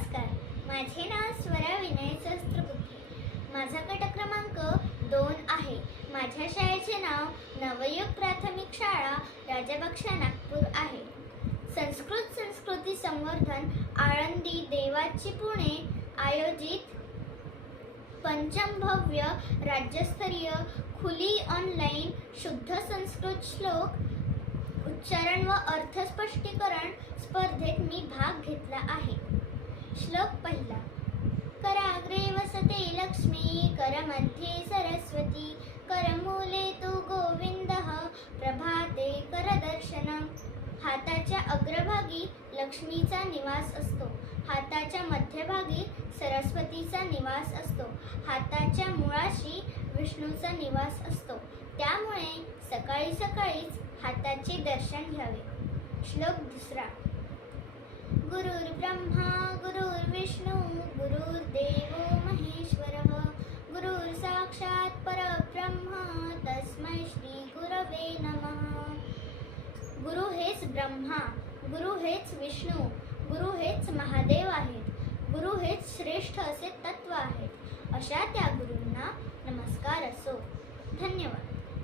नमस्कार. माझे नाव स्वरा विनय सहस्त्रबुद्धे. माझा गट क्रमांक दोन आहे. माझ्या शाळेचे नाव नवयुग प्राथमिक शाळा राजाबक्षा नागपूर आहे. संस्कृत संस्कृती संवर्धन आळंदी देवाची पुणे आयोजित पंचम भव्य राज्यस्तरीय खुली ऑनलाईन शुद्ध संस्कृत श्लोक उच्चारण व अर्थस्पष्टीकरण स्पर्धेत मी भाग घेतला आहे. श्लोक पहिला. कराग्रे वसते लक्ष्मी करमध्ये सरस्वती करमूले तु गोविंदः प्रभाते करदर्शनम्. हाताच्या अग्रभागी लक्ष्मीचा निवास असतो. हाताच्या मध्यभागी सरस्वतीचा निवास असतो. हाताच्या मुळाशी विष्णूचा निवास असतो. त्यामुळे सकाळी सकाळीच हाताचे दर्शन घ्यावे. श्लोक दुसरा. गुरुर्ब्रह्मा गुरवे नमः। गुरु हेच ब्रह्मा गुरु हेच विष्णू गुरु हेच महादेव आहेत गुरु हेच श्रेष्ठ असे तत्व आहेत. अशा त्या गुरूंना